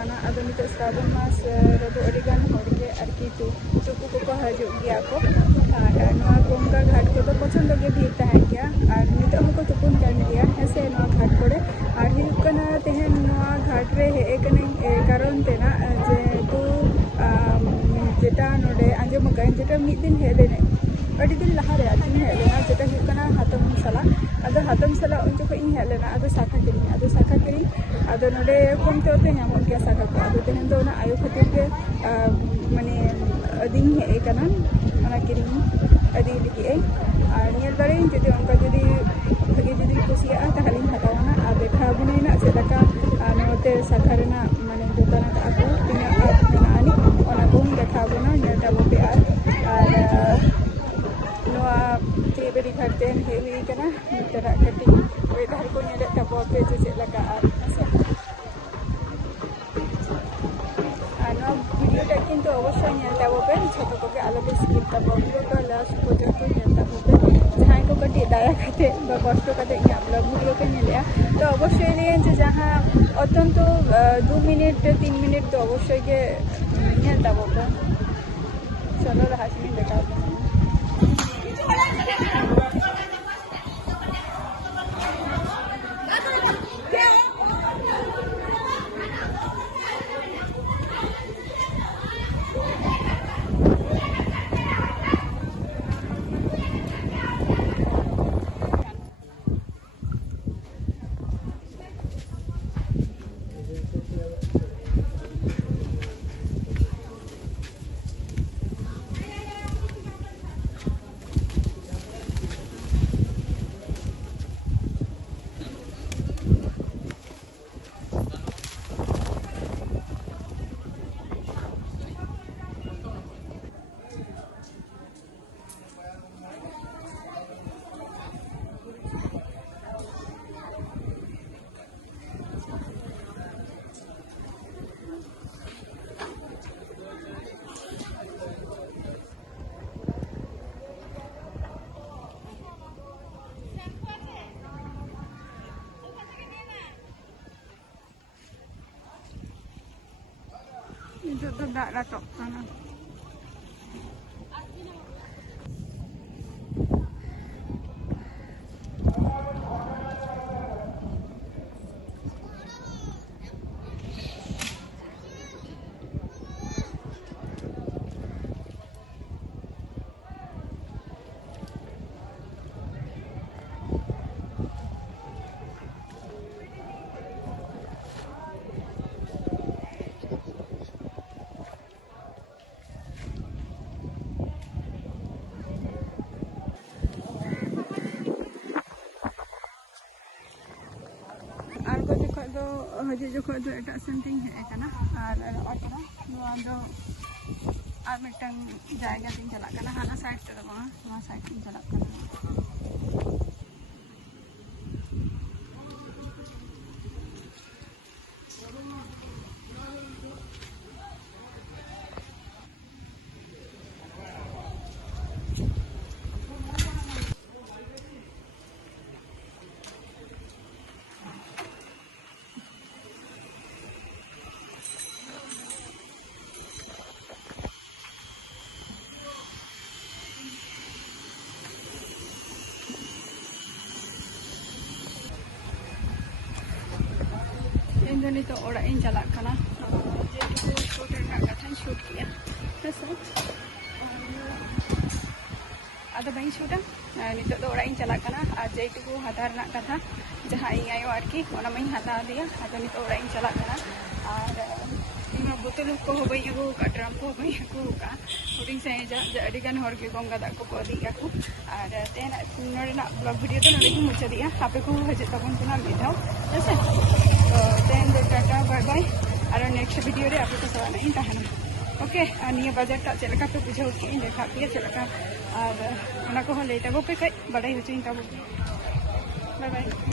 kana ado nito Shravan mas redo adigan horge arki tuku ko hajug gya ko ar noa Ganga ghat ko do pochondo ge bhir tahen gya ar nito hoko tupun kan gya hese noa ghat kore ar hiyuk kana tehen noa ghat re he ekane karon tena je tu jeta node anjom kain jeta mid din he lene adi din laha re ajin he lena jeta hiyuk kana hatam sala ado hatam sala un joko in he lena ado sakha kiri ado node kom te ote nyamok gya sakha ko ado tehen do na ayu khatir ge mane adin he kana ona kiri adi ligi ai ar niel bare jodi onka jodi bhagi jodi kusiya tahalin hatawana ar dekha bunina sedaka note sakharena mane jotana ka aku tina ani ona bun dekha buna nyata bobe ar noa tiberi khaten hewi kana mitara khati we dhar ko nyele ta bobe je sedaka ar ase ano video ta kintu obosshoi nyel ta bobe choto ko ke alobe skip ta bobe ko last porjonto nyel ta bobe jahan ko kati daya kate ba kosto kate nyabla video ke nyelea to obosshoi liyen je jahan অত্যন্ত 2 minute 3 minute তো অবশ্যই কে নিতে হবে চলো হাসিনি দেখা itu tuh dak ratok sana हजे जो eight centering हेकना और मिटन जगह तीन चलना हाना साइड ते साइड तीन चलना ini tuh orang yang jalan karena jadi shoot kan shoot kiya terus ada banyak shoot ini tuh orang yang jalan karena aja itu hatar nak kata jahat yang ayo arki orang main hatar dia ada ini tuh orang yang jalan karena ada ini botol ko hobai aku ka drum ko hobai aku ka shooting saya jadi kan horge Ganga dak ko di aku ada tena nore nak vlog video tuh nore ki mucha dia ape ko haje takon tuna midau ऐसे तो then tata bye bye और next video रे आपको सवा नहीं तहना okay निया budget ता चलका तो बुझो कि देखा के चलका और उना को लेटा गो पे कई बड़ाई हो चिंता बाय बाय